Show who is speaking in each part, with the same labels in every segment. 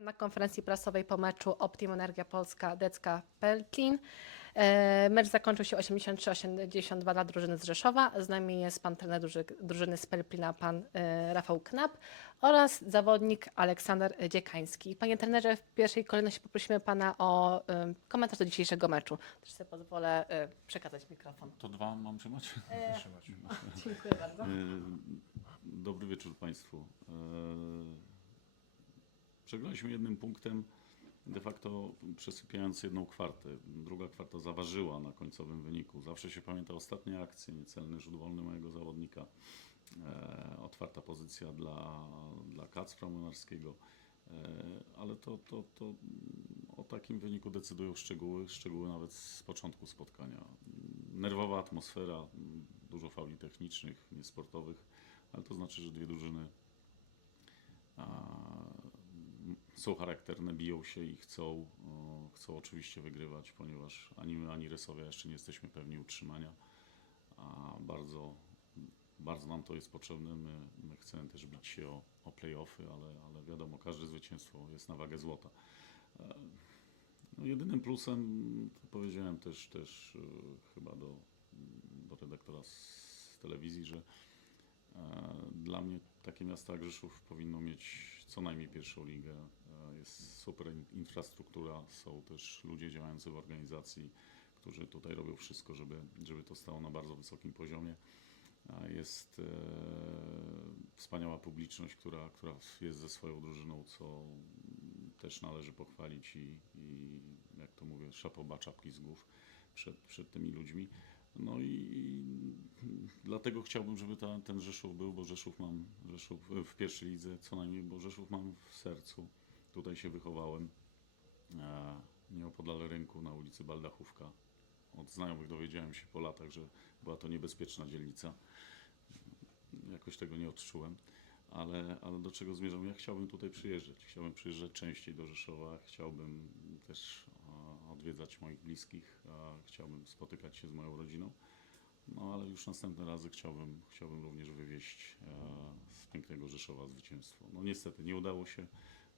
Speaker 1: Na konferencji prasowej po meczu Optim Energia Polska Decka Peltlin. E, Mecz zakończył się 83-82 dla drużyny z Rzeszowa. Z nami jest pan trener druży- drużyny z Pelplina, pan e, Rafał Knap oraz zawodnik Aleksander Dziekański. Panie trenerze, w pierwszej kolejności poprosimy pana o e, komentarz do dzisiejszego meczu. Też sobie pozwolę przekazać mikrofon.
Speaker 2: To dwa mam trzymać?
Speaker 1: E, dziękuję bardzo.
Speaker 2: Dobry wieczór Państwu. Przegraliśmy jednym punktem, de facto przesypiając jedną kwartę. Druga kwarta zaważyła na końcowym wyniku. Zawsze się pamięta ostatnie akcje, niecelny rzut wolny mojego zawodnika. E, Otwarta pozycja dla, dla Kacpra Młynarskiego. E, Ale to, to, to o takim wyniku decydują szczegóły, szczegóły nawet z początku spotkania. Nerwowa atmosfera, dużo fauli technicznych, niesportowych, ale to znaczy, że dwie drużyny są charakterne, biją się i chcą, o, chcą oczywiście wygrywać, ponieważ ani my, ani Resowia jeszcze nie jesteśmy pewni utrzymania, a bardzo, bardzo nam to jest potrzebne. My, my chcemy też bić się o, o play-offy, ale, ale wiadomo, każde zwycięstwo jest na wagę złota. E, No, jedynym plusem, to powiedziałem też, też e, chyba do, do redaktora z telewizji, że e, dla mnie takie miasta jak Rzeszów powinno mieć co najmniej pierwszą ligę. Jest super in- infrastruktura, są też ludzie działający w organizacji, którzy tutaj robią wszystko, żeby, żeby to stało na bardzo wysokim poziomie. Jest e, wspaniała publiczność, która, która jest ze swoją drużyną, co też należy pochwalić i, i jak to mówię, szapoba czapki z głów przed, przed tymi ludźmi. No i, i dlatego chciałbym, żeby ta, ten Rzeszów był, bo Rzeszów mam Rzeszów w pierwszej lidze co najmniej, bo Rzeszów mam w sercu. Tutaj się wychowałem. E, nieopodal rynku na ulicy Baldachówka. Od znajomych dowiedziałem się po latach, że była to niebezpieczna dzielnica. Jakoś tego nie odczułem. Ale, ale do czego zmierzam? Ja chciałbym tutaj przyjeżdżać. Chciałbym przyjeżdżać częściej do Rzeszowa. Chciałbym też e, odwiedzać moich bliskich. e, Chciałbym spotykać się z moją rodziną. No ale już następne razy chciałbym, chciałbym również wywieźć z pięknego Rzeszowa zwycięstwo. No niestety nie udało się.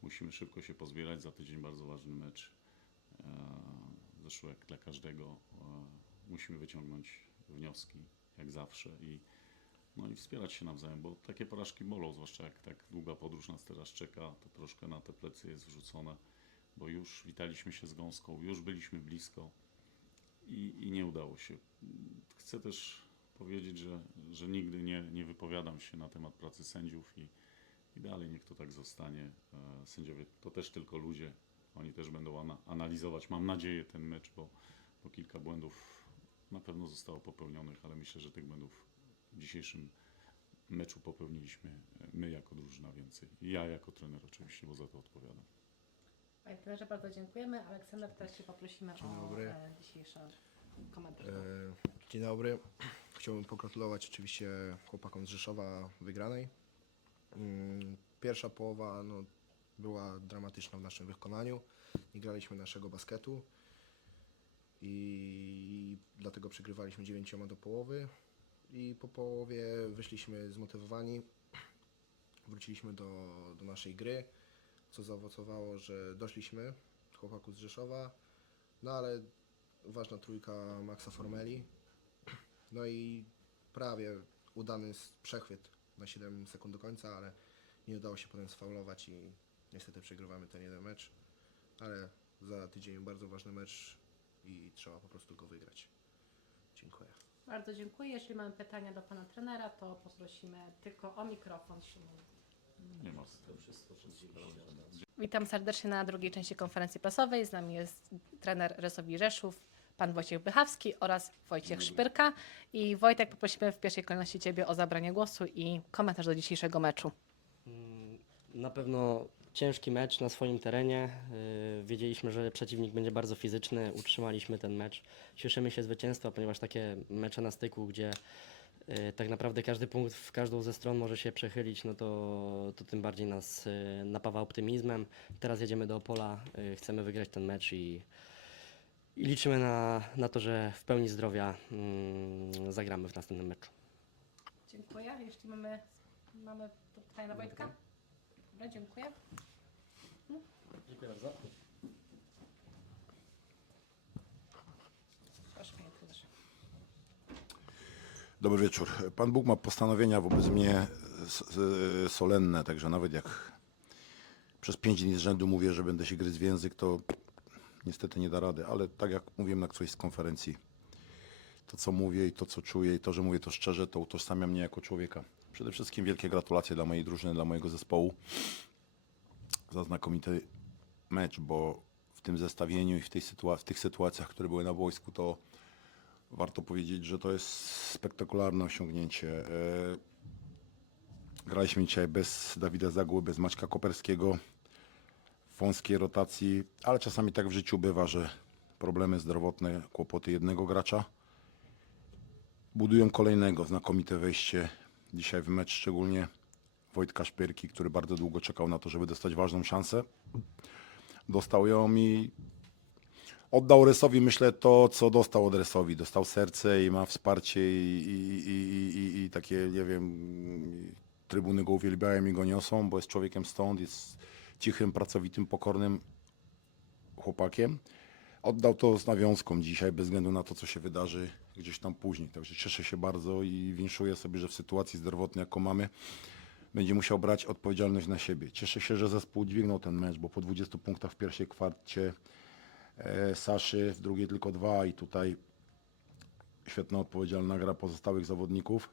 Speaker 2: Musimy szybko się pozbierać. Za tydzień bardzo ważny mecz. E, zresztą jak dla każdego e, musimy wyciągnąć wnioski, jak zawsze i no i wspierać się nawzajem, bo takie porażki bolą, zwłaszcza jak tak długa podróż nas teraz czeka, to troszkę na te plecy jest wrzucone, bo już witaliśmy się z gąską, już byliśmy blisko i, i nie udało się. Chcę też powiedzieć, że, że nigdy nie, nie wypowiadam się na temat pracy sędziów i, i dalej niech to tak zostanie. E, Sędziowie to też tylko ludzie, oni też będą ana- analizować, mam nadzieję, ten mecz, bo, bo kilka błędów na pewno zostało popełnionych, ale myślę, że tych błędów w dzisiejszym meczu popełniliśmy e, my jako drużyna więcej. I ja jako trener oczywiście, bo za to odpowiadam.
Speaker 1: Panie trenerze, bardzo dziękujemy. Aleksander, teraz się poprosimy
Speaker 3: Dzień
Speaker 1: o
Speaker 3: dobry.
Speaker 1: e, dzisiejszy komentarz.
Speaker 3: Dzień dobry. Chciałbym pogratulować oczywiście chłopakom z Rzeszowa wygranej. Mm, Pierwsza połowa no, była dramatyczna w naszym wykonaniu. Nie graliśmy naszego basketu i dlatego przegrywaliśmy dziewięcioma do połowy. I po połowie wyszliśmy zmotywowani, wróciliśmy do, do naszej gry, co zaowocowało, że doszliśmy chłopaków z Rzeszowa, no ale ważna trójka Maxa Formeli. No i prawie udany przechwyt na 7 sekund do końca, ale nie udało się potem sfaulować i niestety przegrywamy ten jeden mecz. Ale za tydzień bardzo ważny mecz i trzeba po prostu go wygrać. Dziękuję.
Speaker 1: Bardzo dziękuję. Jeśli mamy pytania do pana trenera, to poprosimy tylko o mikrofon.
Speaker 2: Nie ma.
Speaker 1: Witam serdecznie na drugiej części konferencji prasowej. Z nami jest trener Resowi Rzeszów, pan Wojciech Bychawski oraz Wojciech Szpyrka. I Wojtek, poprosimy w pierwszej kolejności Ciebie o zabranie głosu i komentarz do dzisiejszego meczu.
Speaker 4: Mm, Na pewno ciężki mecz na swoim terenie. Yy, Wiedzieliśmy, że przeciwnik będzie bardzo fizyczny. Utrzymaliśmy ten mecz. Cieszymy się zwycięstwa, ponieważ takie mecze na styku, gdzie yy, tak naprawdę każdy punkt w każdą ze stron może się przechylić, no to, to tym bardziej nas yy, napawa optymizmem. Teraz jedziemy do Opola, yy, chcemy wygrać ten mecz i, i liczymy na, na to, że w pełni zdrowia mm, zagramy w następnym meczu.
Speaker 1: Dziękuję. Jeśli mamy, mamy pytania do Wojtka? Dobra, dziękuję.
Speaker 4: Dziękuję bardzo.
Speaker 1: Proszę, panie trenerze.
Speaker 5: Dobry wieczór. Pan Bóg ma postanowienia wobec mnie solenne, także nawet jak przez pięć dni z rzędu mówię, że będę się gryzł w język, to niestety nie da rady, ale tak jak mówiłem na którejś z konferencji, to co mówię i to co czuję i to, że mówię to szczerze, to utożsamia mnie jako człowieka. Przede wszystkim wielkie gratulacje dla mojej drużyny, dla mojego zespołu za znakomity mecz, bo w tym zestawieniu i w, tej w tych sytuacjach, które były na wojsku, to warto powiedzieć, że to jest spektakularne osiągnięcie. E, Graliśmy dzisiaj bez Dawida Zagły, bez Maćka Koperskiego, wąskiej rotacji, ale czasami tak w życiu bywa, że problemy zdrowotne, kłopoty jednego gracza budują kolejnego. Znakomite wejście dzisiaj w mecz, szczególnie Wojtka Szpyrki, który bardzo długo czekał na to, żeby dostać ważną szansę. Dostał ją i oddał Resowi, myślę, to, co dostał od Resowi. Dostał serce i ma wsparcie i, i, i, i, i takie, nie wiem, trybuny go uwielbiają i go niosą, bo jest człowiekiem stąd, jest cichym, pracowitym, pokornym chłopakiem. Oddał to z nawiązką dzisiaj, bez względu na to, co się wydarzy gdzieś tam później. Także cieszę się bardzo i winszuję sobie, że w sytuacji zdrowotnej, jaką mamy, będzie musiał brać odpowiedzialność na siebie. Cieszę się, że zespół dźwignął ten mecz, bo po 20 punktach w pierwszej kwarcie e, Saszy, w drugiej tylko dwa i tutaj świetna odpowiedzialna gra pozostałych zawodników.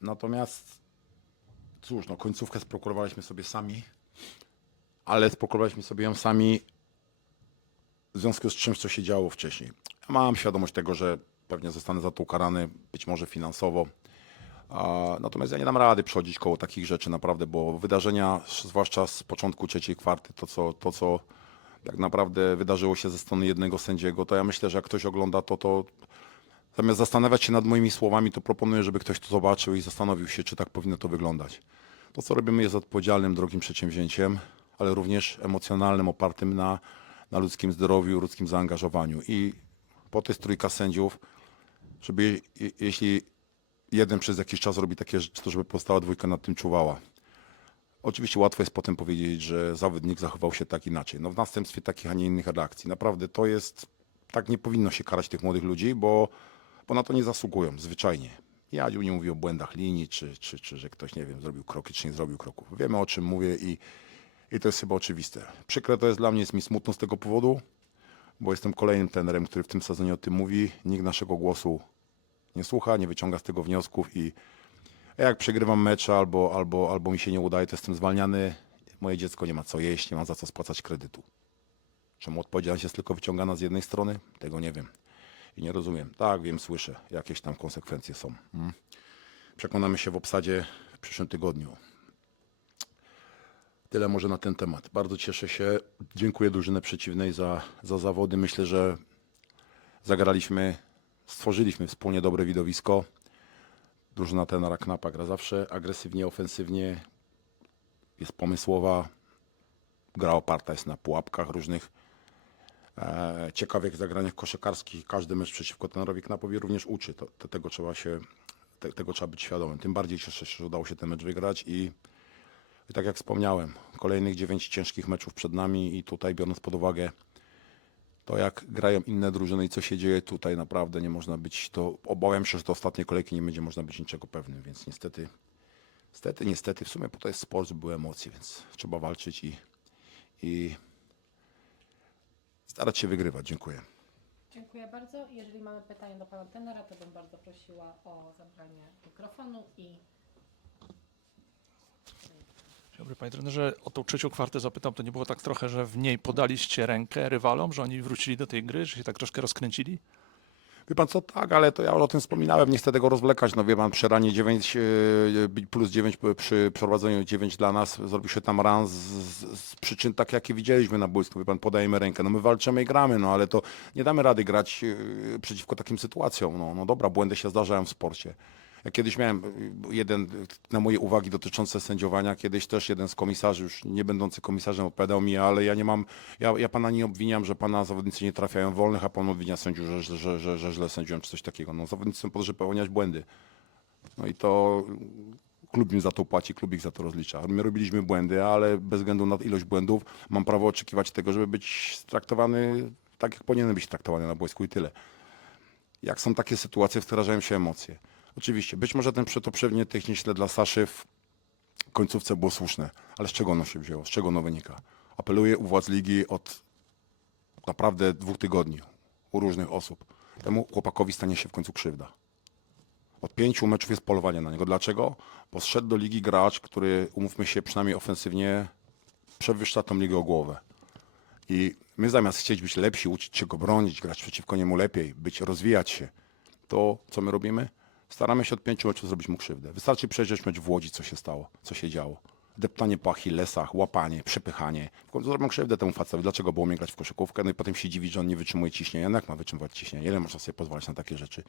Speaker 5: Natomiast cóż, no końcówkę sprokurowaliśmy sobie sami, ale sprokurowaliśmy sobie ją sami w związku z czymś, co się działo wcześniej. Ja mam świadomość tego, że pewnie zostanę za to ukarany, być może finansowo. Natomiast ja nie dam rady przechodzić koło takich rzeczy naprawdę, bo wydarzenia, zwłaszcza z początku trzeciej kwarty, to co, to co tak naprawdę wydarzyło się ze strony jednego sędziego, to ja myślę, że jak ktoś ogląda to, to zamiast zastanawiać się nad moimi słowami, to proponuję, żeby ktoś to zobaczył i zastanowił się, czy tak powinno to wyglądać. To, co robimy, jest odpowiedzialnym, drogim przedsięwzięciem, ale również emocjonalnym, opartym na, na ludzkim zdrowiu, ludzkim zaangażowaniu. I po jest trójka sędziów, żeby je- jeśli jeden przez jakiś czas robi takie rzeczy, to żeby pozostała dwójka nad tym czuwała. Oczywiście łatwo jest potem powiedzieć, że zawodnik zachował się tak inaczej. No w następstwie takich, a nie innych reakcji. Naprawdę to jest, tak nie powinno się karać tych młodych ludzi, bo, bo na to nie zasługują, zwyczajnie. Ja nie mówię o błędach linii, czy, czy, czy że ktoś, nie wiem, zrobił kroki, czy nie zrobił kroków. Wiemy o czym mówię i, i to jest chyba oczywiste. Przykre to jest dla mnie, jest mi smutno z tego powodu, bo jestem kolejnym trenerem, który w tym sezonie o tym mówi. Nikt naszego głosu nie słucha, nie wyciąga z tego wniosków i jak przegrywam mecz albo, albo, albo mi się nie udaje, to jestem zwalniany. Moje dziecko nie ma co jeść, nie ma za co spłacać kredytu. Czemu odpowiedzialność jest tylko wyciągana z jednej strony? Tego nie wiem. I nie rozumiem. Tak, wiem, słyszę. Jakieś tam konsekwencje są. Mm. Przekonamy się w obsadzie w przyszłym tygodniu. Tyle może na ten temat. Bardzo cieszę się. Dziękuję drużynie przeciwnej za, za zawody. Myślę, że zagraliśmy, stworzyliśmy wspólnie dobre widowisko. Drużyna tenera Knapa gra zawsze agresywnie, ofensywnie. Jest pomysłowa. Gra oparta jest na pułapkach różnych e, ciekawych zagraniach koszykarskich. Każdy mecz przeciwko tenerowi Knapowi również uczy. To, to, tego, trzeba się, te, tego trzeba być świadomym. Tym bardziej cieszę się, że udało się ten mecz wygrać i, i tak jak wspomniałem, kolejnych dziewięć ciężkich meczów przed nami i tutaj biorąc pod uwagę to jak grają inne drużyny i co się dzieje tutaj naprawdę nie można być, to obawiam się, że do ostatniej kolejki nie będzie można być niczego pewnym, więc niestety, niestety, niestety, w sumie to jest sport, były emocje, więc trzeba walczyć i, i starać się wygrywać. Dziękuję.
Speaker 1: Dziękuję bardzo. Jeżeli mamy pytanie do pana tenera, to bym bardzo prosiła o zabranie mikrofonu i
Speaker 6: Dobry panie trenerze, o tą trzecią kwartę zapytam, to nie było tak trochę, że w niej podaliście rękę rywalom, że oni wrócili do tej gry, że się tak troszkę rozkręcili?
Speaker 5: Wie pan co, tak, ale to ja o tym wspominałem, nie chcę tego rozwlekać, no wie pan, przy ranie 9 e, plus 9 przy przeprowadzeniu 9 dla nas zrobił się tam ran z, z, z przyczyn tak, jakie widzieliśmy na boisku, wie pan, podajemy rękę, no my walczymy i gramy, no ale to nie damy rady grać e, przeciwko takim sytuacjom, no, no dobra, błędy się zdarzają w sporcie. Ja kiedyś miałem e, jeden, na moje uwagi dotyczące sędziowania, kiedyś też jeden z komisarzy, już nie będący komisarzem odpowiadał mi, ale ja nie mam, ja, ja pana nie obwiniam, że pana zawodnicy nie trafiają wolnych, a pan obwinia sędziów, że, że, że, że, źle sędziują czy coś takiego. No zawodnicy są po to, żeby popełniać błędy. No i to klub im za to płaci, klub ich za to rozlicza. My robiliśmy błędy, ale bez względu na ilość błędów mam prawo oczekiwać tego, żeby być traktowany tak, jak powinien być traktowany na boisku i tyle. Jak są takie sytuacje, wdrażają się emocje. Oczywiście, być może ten przetoprzewnie techniczne dla Saszy w końcówce było słuszne, ale z czego ono się wzięło, z czego ono wynika? Apeluję u władz ligi od naprawdę dwóch tygodni, u różnych osób. Temu chłopakowi stanie się w końcu krzywda. Od pięciu meczów jest polowanie na niego. Dlaczego? Bo zszedł do ligi gracz, który, umówmy się, przynajmniej ofensywnie przewyższa tą ligę o głowę. I my zamiast chcieć być lepsi, uczyć się go bronić, grać przeciwko niemu lepiej, być, rozwijać się, to co my robimy? Staramy się od pięciu meczów zrobić mu krzywdę. Wystarczy przejrzeć mecz w Łodzi, co się stało, co się działo. Deptanie po achillesach, łapanie, przepychanie. W końcu zrobią krzywdę temu facetowi. Dlaczego było mnie grać w koszykówkę? No i potem się dziwi, że on nie wytrzymuje ciśnienia. No jak ma wytrzymywać ciśnienie? Ile można sobie pozwalać na takie rzeczy?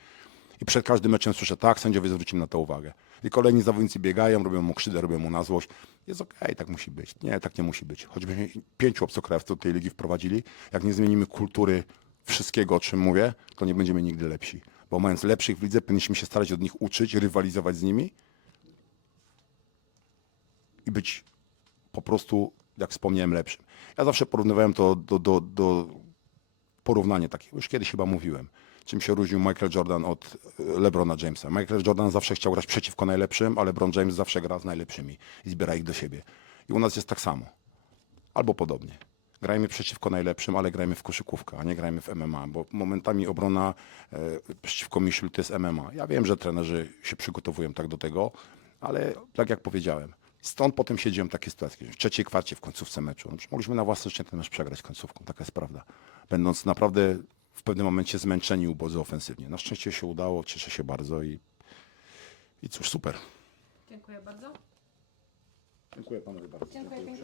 Speaker 5: I przed każdym meczem słyszę, tak, sędziowie zwrócili na to uwagę. I kolejni zawodnicy biegają, robią mu krzywdę, robią mu na złość. Jest okej, tak musi być. Nie, tak nie musi być. Choćbyśmy pięciu obcokrajowców do tej ligi wprowadzili, jak nie zmienimy kultury wszystkiego, o czym mówię, to nie będziemy nigdy lepsi. Bo mając lepszych w lidze, powinniśmy się starać od nich uczyć, rywalizować z nimi i być po prostu, jak wspomniałem, lepszym. Ja zawsze porównywałem to do, do, do porównanie takie, już kiedyś chyba mówiłem, czym się różnił Michael Jordan od e, LeBrona Jamesa. Michael Jordan zawsze chciał grać przeciwko najlepszym, a LeBron James zawsze gra z najlepszymi i zbiera ich do siebie. I u nas jest tak samo. Albo podobnie. Grajmy przeciwko najlepszym, ale grajmy w koszykówkę, a nie grajmy w MMA, bo momentami obrona e, przeciwko Michelu to jest MMA. Ja wiem, że trenerzy się przygotowują tak do tego, ale tak jak powiedziałem, stąd potem się dzieją takie sytuacje. W trzeciej kwarcie, w końcówce meczu. No, mogliśmy na szczęście ten mecz przegrać końcówką, taka jest prawda. Będąc naprawdę w pewnym momencie zmęczeni ubodzy ofensywnie. Na szczęście się udało, cieszę się bardzo i, i cóż, super.
Speaker 1: Dziękuję bardzo.
Speaker 5: Dziękuję panowie bardzo.
Speaker 1: Dziękuję.